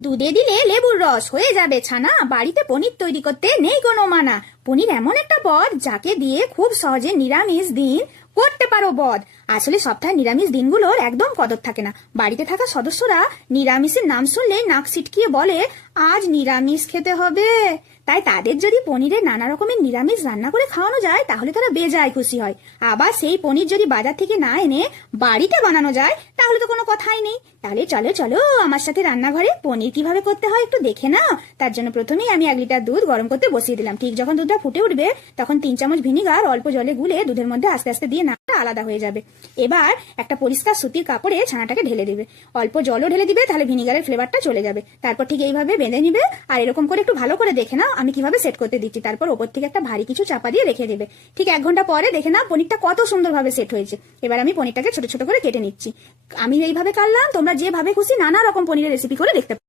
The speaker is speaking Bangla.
দুধে দিলে লেবুর রস হয়ে যাবে ছানা, বাড়িতে পনির তৈরি করতে নেই কোনো মানা। পনির এমন একটা পদ যাকে দিয়ে খুব সহজে নিরামিষ দিন করতে পারো বধ। আসলে সপ্তাহে নিরামিষ দিনগুলোর একদম কদর থাকে না। বাড়িতে থাকা সদস্যরা নিরামিষের নাম শুনলে নাক সিটকিয়ে বলে আজ নিরামিষ খেতে হবে। তাই তাদের যদি পনিরের নানা রকমের নিরামিষ রান্না করে খাওয়ানো যায় তাহলে তারা বেজায় খুশি হয়। আবার সেই পনির যদি বাজার থেকে না এনে বাড়িতে বানানো যায় তাহলে তো কোনো কথাই নেই। তাহলে চলো চলো আমার সাথে রান্নাঘরে, পনির কিভাবে করতে হয় একটু দেখে নাও। তার জন্য প্রথমেই আমি 1 লিটার দুধ গরম করতে বসিয়ে দিলাম। ঠিক যখন দুধটা ফুটে উঠবে তখন 3 চামচ ভিনিগার অল্প জলে গুলে দুধের মধ্যে আস্তে আস্তে দিয়ে নামটা আলাদা হয়ে যাবে। এবার একটা পরিষ্কার সুতির কাপড়ে ছানাটাকে ঢেলে দিবে, অল্প জলও ঢেলে দিবে, তাহলে ভিনিগারের ফ্লেভারটা চলে যাবে। তারপর ঠিক এইভাবে বেঁধে নিবে আর এরকম করে একটু ভালো করে দেখে নাও আমি কিভাবে সেট করতে দিচ্ছি। তারপর ওপর থেকে একটা ভারী কিছু চাপা দিয়ে রেখে দেবে। ঠিক 1 ঘন্টা পরে দেখে নাও পনিরটা কত সুন্দরভাবে সেট হয়েছে। এবার আমি পনিরটাকে ছোট ছোট করে কেটে নিচ্ছি। আমি এইভাবে কাটলাম, তোমরা যেভাবে খুশি নানা রকম পনিরের রেসিপি করে দেখতে পারো।